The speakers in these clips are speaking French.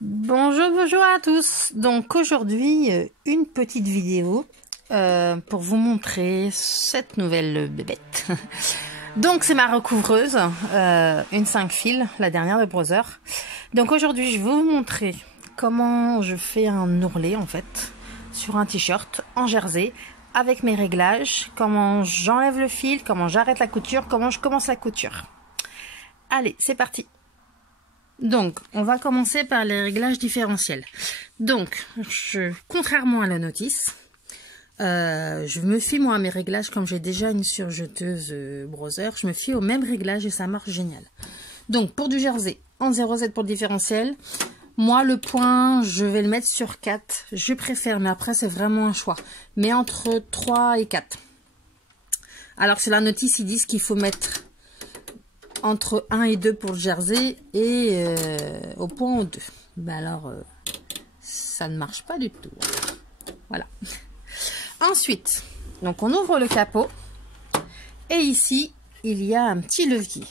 Bonjour à tous. Donc aujourd'hui, une petite vidéo pour vous montrer cette nouvelle bébête. Donc c'est ma recouvreuse, une 5 fils, la dernière de Brother. Donc aujourd'hui, je vais vous montrer comment je fais un ourlet en fait sur un t-shirt en jersey avec mes réglages, comment j'enlève le fil, comment j'arrête la couture, comment je commence la couture. Allez, c'est parti. Donc, on va commencer par les réglages différentiels. Donc, contrairement à la notice, je me fie moi à mes réglages comme j'ai déjà une surjeteuse Brother. Je me fie au même réglage et ça marche génial. Donc, pour du jersey, en 0,7 pour le différentiel. Moi, le point, je vais le mettre sur 4. Je préfère, mais après, c'est vraiment un choix. Mais entre 3 et 4. Alors, sur la notice, ils disent qu'il faut mettre entre 1 et 2 pour le jersey et au point au 2. Ben alors, ça ne marche pas du tout. Voilà. Ensuite, donc on ouvre le capot. Et ici, il y a un petit levier.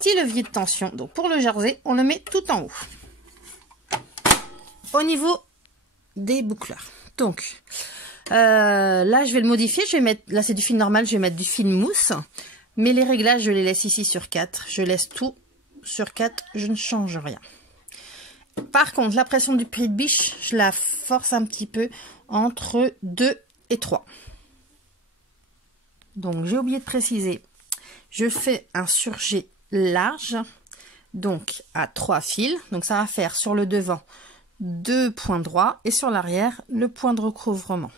Petit levier de tension. Donc pour le jersey, on le met tout en haut. Au niveau des boucleurs. Donc, là, je vais le modifier. Je vais mettre, là, c'est du fil normal. Je vais mettre du fil mousse. Mais les réglages, je les laisse ici sur 4. Je laisse tout sur 4. Je ne change rien. Par contre, la pression du pli de biche, je la force un petit peu entre 2 et 3. Donc, j'ai oublié de préciser. Je fais un surjet large. Donc, à 3 fils. Donc, ça va faire sur le devant 2 points droits. Et sur l'arrière, le point de recouvrement.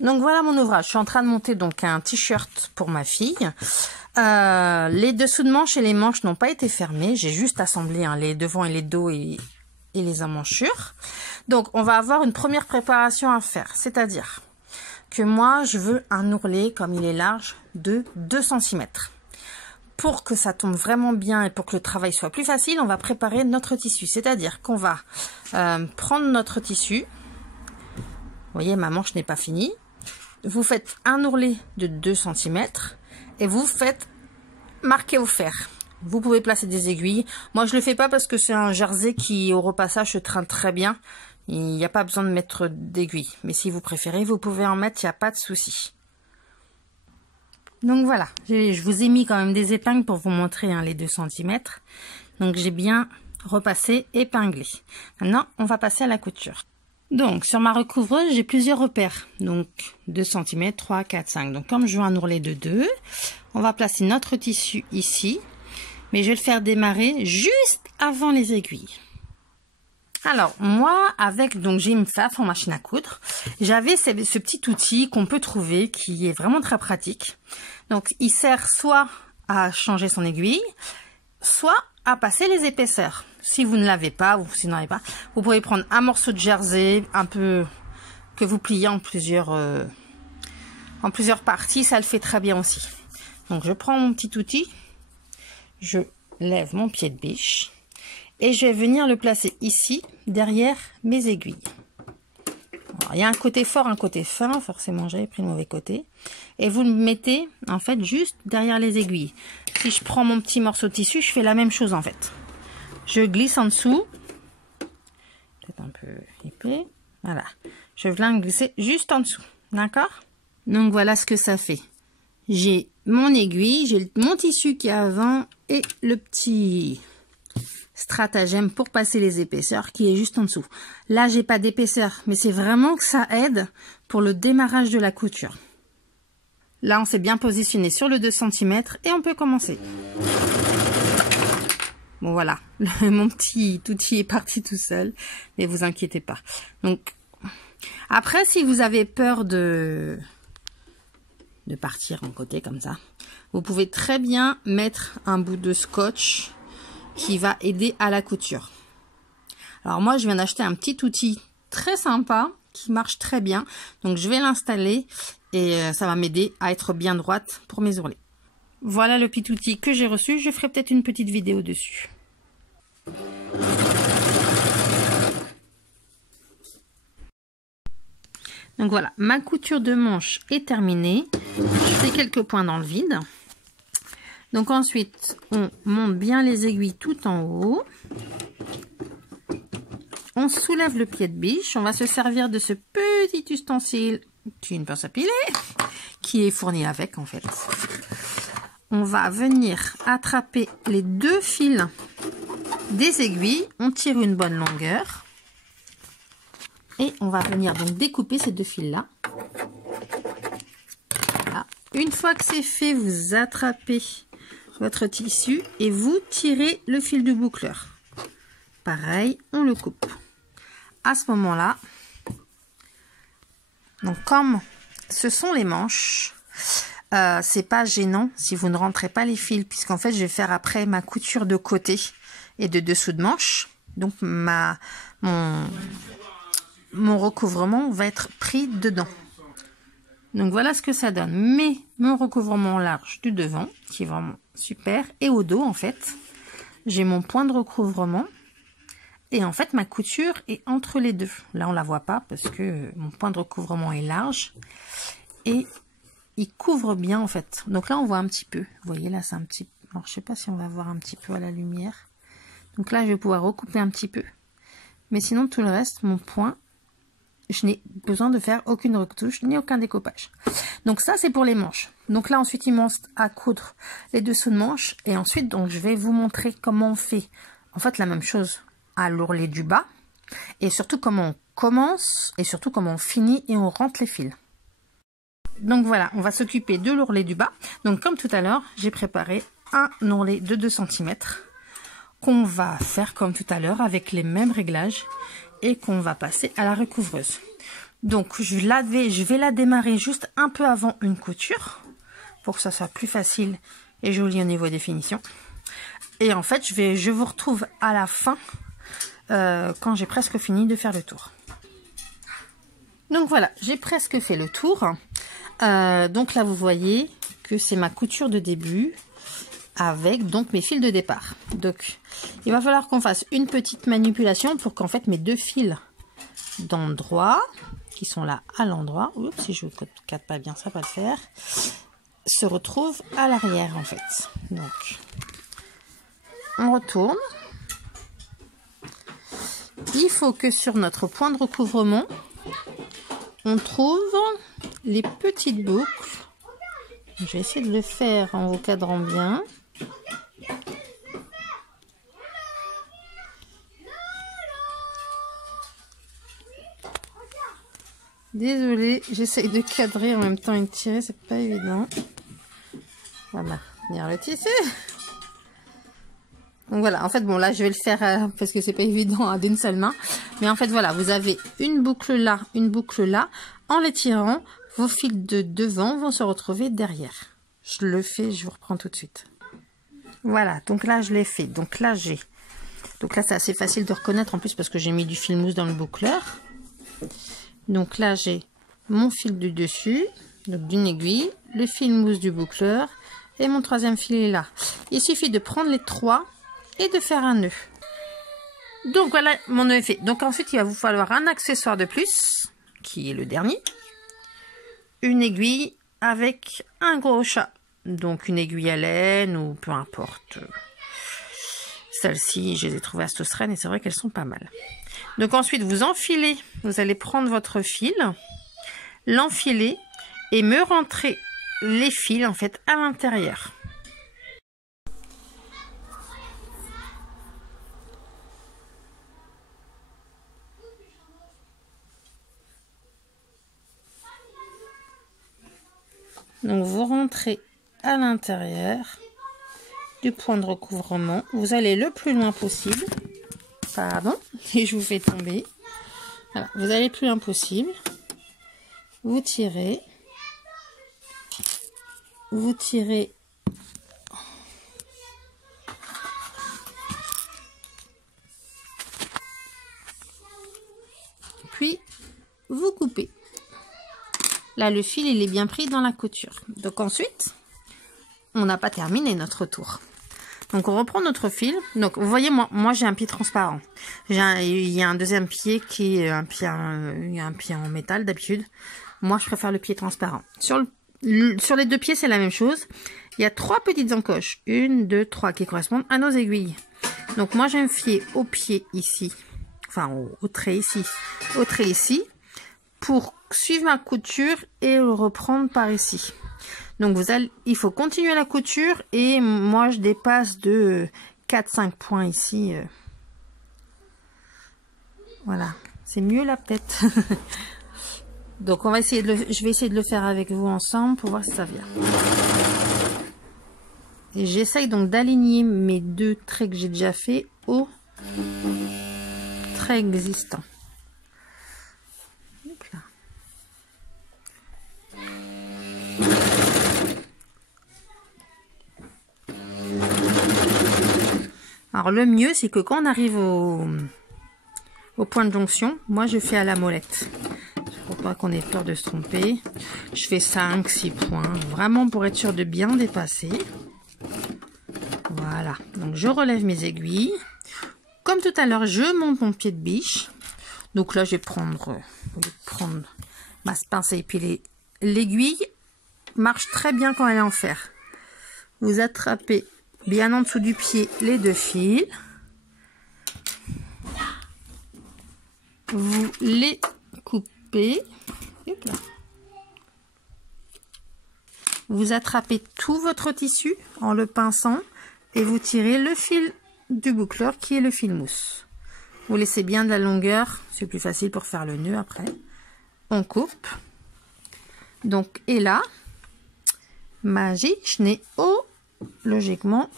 Donc voilà mon ouvrage. Je suis en train de monter donc un t-shirt pour ma fille. Les dessous de manches et les manches n'ont pas été fermés. J'ai juste assemblé les devants et les dos et les emmanchures. Donc on va avoir une première préparation à faire. C'est-à-dire que moi je veux un ourlet comme il est large de 2 cm. Pour que ça tombe vraiment bien et pour que le travail soit plus facile, on va préparer notre tissu. C'est-à-dire qu'on va prendre notre tissu. Vous voyez, ma manche n'est pas finie. Vous faites un ourlet de 2 cm et vous faites marquer au fer. Vous pouvez placer des aiguilles. Moi, je le fais pas parce que c'est un jersey qui, au repassage, se traîne très bien. Il n'y a pas besoin de mettre d'aiguilles. Mais si vous préférez, vous pouvez en mettre, il n'y a pas de souci. Donc voilà, je vous ai mis quand même des épingles pour vous montrer les 2 cm. Donc j'ai bien repassé, épinglé. Maintenant, on va passer à la couture. Donc, sur ma recouvreuse, j'ai plusieurs repères. Donc, 2 cm, 3, 4, 5. Donc, comme je veux un ourlet de 2, on va placer notre tissu ici. Mais je vais le faire démarrer juste avant les aiguilles. Alors, moi, donc j'ai une SAF en machine à coudre. J'avais ce petit outil qu'on peut trouver qui est vraiment très pratique. Donc, il sert soit à changer son aiguille, soit à passer les épaisseurs. Si vous ne l'avez pas ou si vous n'en avez pas, vous pouvez prendre un morceau de jersey un peu que vous pliez en plusieurs parties, ça le fait très bien aussi. Donc je prends mon petit outil, je lève mon pied de biche et je vais venir le placer ici derrière mes aiguilles. Alors, il y a un côté fort, un côté fin, forcément j'avais pris le mauvais côté. Et vous le mettez en fait juste derrière les aiguilles. Si je prends mon petit morceau de tissu, je fais la même chose en fait. Je glisse en dessous. Peut-être un peu épais. Voilà. Je viens glisser juste en dessous. D'accord? Donc voilà ce que ça fait. J'ai mon aiguille, j'ai mon tissu qui est avant et le petit stratagème pour passer les épaisseurs qui est juste en dessous. Là, j'ai pas d'épaisseur, mais c'est vraiment que ça aide pour le démarrage de la couture. Là, on s'est bien positionné sur le 2 cm et on peut commencer. Bon, voilà. Mon petit outil est parti tout seul, mais vous inquiétez pas. Donc, après, si vous avez peur de partir en côté comme ça, vous pouvez très bien mettre un bout de scotch qui va aider à la couture. Alors moi, je viens d'acheter un petit outil très sympa qui marche très bien. Donc, je vais l'installer et ça va m'aider à être bien droite pour mes ourlets. Voilà le petit outil que j'ai reçu. Je ferai peut-être une petite vidéo dessus. Donc voilà, ma couture de manche est terminée. Je fais quelques points dans le vide. Donc ensuite, on monte bien les aiguilles tout en haut. on soulève le pied de biche. On va se servir de ce petit ustensile qui est une pince à piler, qui est fourni avec en fait. On va venir attraper les 2 fils des aiguilles. On tire une bonne longueur. Et on va venir donc découper ces 2 fils là. Voilà. Une fois que c'est fait, vous attrapez votre tissu et vous tirez le fil du boucleur. Pareil, on le coupe. À ce moment-là, donc comme ce sont les manches, c'est pas gênant si vous ne rentrez pas les fils, puisqu'en fait je vais faire après ma couture de côté et de dessous de manche. Donc mon recouvrement va être pris dedans. Donc voilà ce que ça donne. Mais mon recouvrement large du devant, qui est vraiment super, et au dos en fait, j'ai mon point de recouvrement. Et en fait, ma couture est entre les deux. Là, on la voit pas parce que mon point de recouvrement est large. Et il couvre bien en fait. Donc là, on voit un petit peu. Vous voyez, là, c'est un petit... Alors, je sais pas si on va voir un petit peu à la lumière. Donc là, je vais pouvoir recouper un petit peu. Mais sinon, tout le reste, mon point, je n'ai besoin de faire aucune retouche ni aucun découpage. Donc ça, c'est pour les manches. Donc là, ensuite, il me reste à coudre les dessous de manches. Et ensuite, donc, je vais vous montrer comment on fait en fait la même chose à l'ourlet du bas. Et surtout comment on commence et surtout comment on finit et on rentre les fils. Donc voilà, on va s'occuper de l'ourlet du bas. Donc comme tout à l'heure, j'ai préparé un ourlet de 2 cm qu'on va faire comme tout à l'heure avec les mêmes réglages et qu'on va passer à la recouvreuse. Donc je vais la démarrer juste un peu avant une couture pour que ça soit plus facile et joli au niveau des finitions. Et en fait, je vous retrouve à la fin quand j'ai presque fini de faire le tour. Donc voilà, j'ai presque fait le tour. Donc là, vous voyez que c'est ma couture de début avec donc mes fils de départ. Donc, il va falloir qu'on fasse une petite manipulation pour qu'en fait mes 2 fils d'endroit, qui sont là à l'endroit, si je ne cadre pas bien, ça va le faire, se retrouvent à l'arrière en fait. Donc, on retourne. Il faut que sur notre point de recouvrement, on trouve les petites boucles. Je vais essayer de le faire en recadrant bien. Désolée, j'essaye de cadrer en même temps et de tirer, c'est pas évident. Voilà, venir le tissu. Donc voilà, en fait, bon là je vais le faire parce que c'est pas évident d'une seule main. Mais en fait voilà, vous avez une boucle là, une boucle là. En les tirant, vos fils de devant vont se retrouver derrière. Je le fais, je vous reprends tout de suite. Voilà, donc là je l'ai fait. Donc là c'est assez facile de reconnaître en plus parce que j'ai mis du fil mousse dans le boucleur. Donc là j'ai mon fil du dessus, donc d'une aiguille, le fil mousse du boucleur et mon 3e fil est là. Il suffit de prendre les 3 et de faire un nœud. Donc voilà, mon nœud est fait. Donc ensuite il va vous falloir un accessoire de plus, qui est le dernier. Une aiguille avec un gros chat. Donc une aiguille à laine ou peu importe. Celles-ci, je les ai trouvées à Stossren et c'est vrai qu'elles sont pas mal. Donc ensuite vous enfilez, vous allez prendre votre fil, l'enfiler et me rentrer les fils en fait à l'intérieur. Donc vous rentrez à l'intérieur du point de recouvrement. Vous allez le plus loin possible. Pardon, et je vous fais tomber. Voilà, vous allez le plus loin possible. Vous tirez. Vous tirez. Puis vous coupez. Là, le fil, il est bien pris dans la couture. Donc ensuite, on n'a pas terminé notre tour. Donc on reprend notre fil. Donc vous voyez, moi j'ai un pied transparent. Il y a un deuxième pied qui est un pied en métal d'habitude. Moi, je préfère le pied transparent. Sur les 2 pieds, c'est la même chose. Il y a 3 petites encoches. 1, 2, 3 qui correspondent à nos aiguilles. Donc moi, je vais me fier au pied ici. enfin au trait ici, pour suivre ma couture et le reprendre par ici. Donc il faut continuer la couture et moi je dépasse de 4-5 points ici. Voilà, c'est mieux là peut-être. Donc on va essayer je vais essayer de le faire avec vous ensemble pour voir si ça vient. Et j'essaye donc d'aligner mes 2 traits que j'ai déjà fait au trait existant. Hop là. Alors le mieux c'est que quand on arrive au point de jonction, moi je fais à la molette. Pour pas qu'on ait peur de se tromper. Je fais 5-6 points, vraiment pour être sûr de bien dépasser. Voilà, donc je relève mes aiguilles. Comme tout à l'heure, je monte mon pied de biche. Donc là, je vais prendre ma pince et puis l'aiguille marche très bien quand elle est en fer. Vous attrapez bien en dessous du pied les 2 fils. Vous les coupez. Hop là. Vous attrapez tout votre tissu en le pinçant et vous tirez le fil du boucleur qui est le fil mousse. Vous laissez bien de la longueur, c'est plus facile pour faire le nœud après. On coupe. Donc, et là, magie, je n'ai logiquement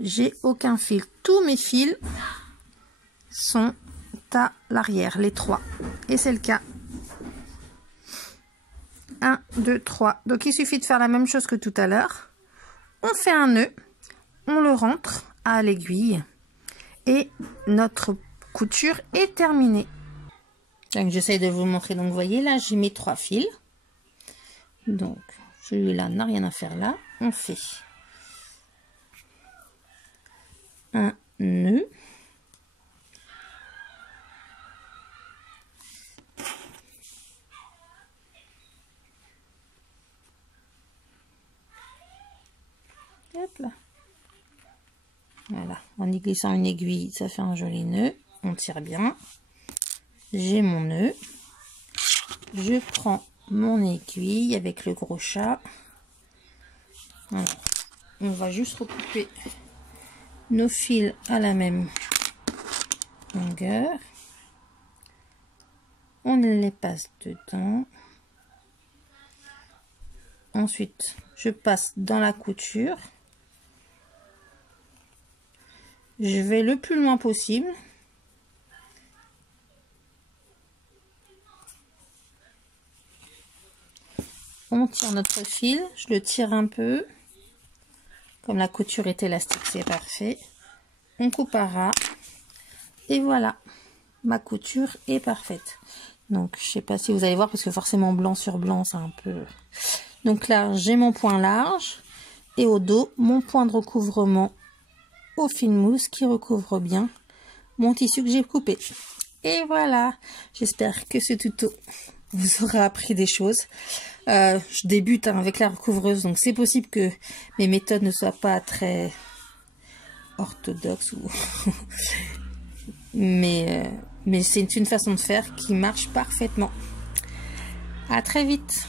j'ai aucun fil. Tous mes fils sont à l'arrière, les 3. Et c'est le cas. 1, 2, 3. Donc il suffit de faire la même chose que tout à l'heure. On fait un nœud, on le rentre à l'aiguille et notre couture est terminée. Donc j'essaie de vous montrer. Donc vous voyez là, j'ai mis 3 fils. Donc celui-là n'a rien à faire là. On fait un nœud. Hop là. Voilà, en y glissant une aiguille, ça fait un joli nœud. On tire bien. J'ai mon nœud. Je prends mon aiguille avec le gros chat. Voilà. On va juste recouper nos fils à la même longueur. On les passe dedans. Ensuite, je passe dans la couture. Je vais le plus loin possible. On tire notre fil, je le tire un peu. Comme la couture est élastique, c'est parfait. On coupe à ras. Et voilà, ma couture est parfaite. Donc, je sais pas si vous allez voir, parce que forcément blanc sur blanc, c'est un peu... Donc là, j'ai mon point large. Et au dos, mon point de recouvrement au fil mousse qui recouvre bien mon tissu que j'ai coupé. Et voilà, j'espère que ce tuto vous aura appris des choses. Je débute avec la recouvreuse, donc c'est possible que mes méthodes ne soient pas très orthodoxes ou mais c'est une façon de faire qui marche parfaitement. À très vite.